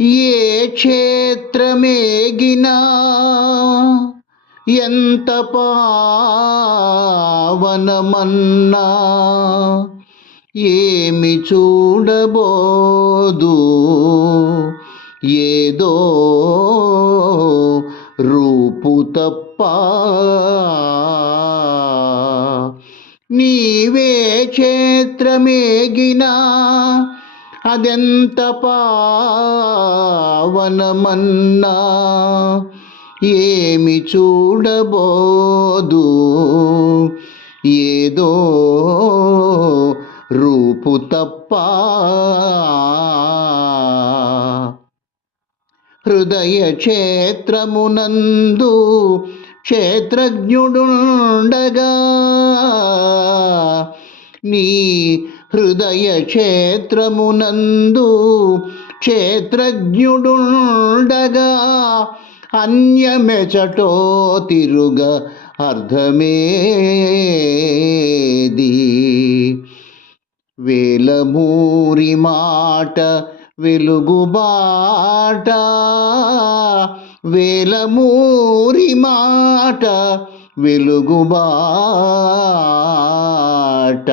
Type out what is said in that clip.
ఏ క్షేత్రమేగినా ఎంత పావనమన్నా ఏమి చూడబోదు ఏదో రూపు తప్ప. నీవే క్షేత్రమేగినా అదెంత పావనమన్నా ఏమి చూడబోదు ఏదో రూపు తప్ప. హృదయ క్షేత్రమునందు క్షేత్రజ్ఞుడుండగా నీ హృదయ క్షేత్రమునందు క్షేత్రజ్ఞుడుండగా అన్యమెచటో తిరుగ అర్థమేది. వేలమూరి మాట వెలుగుబాట వేలమూరి మాట వెలుగుబాట.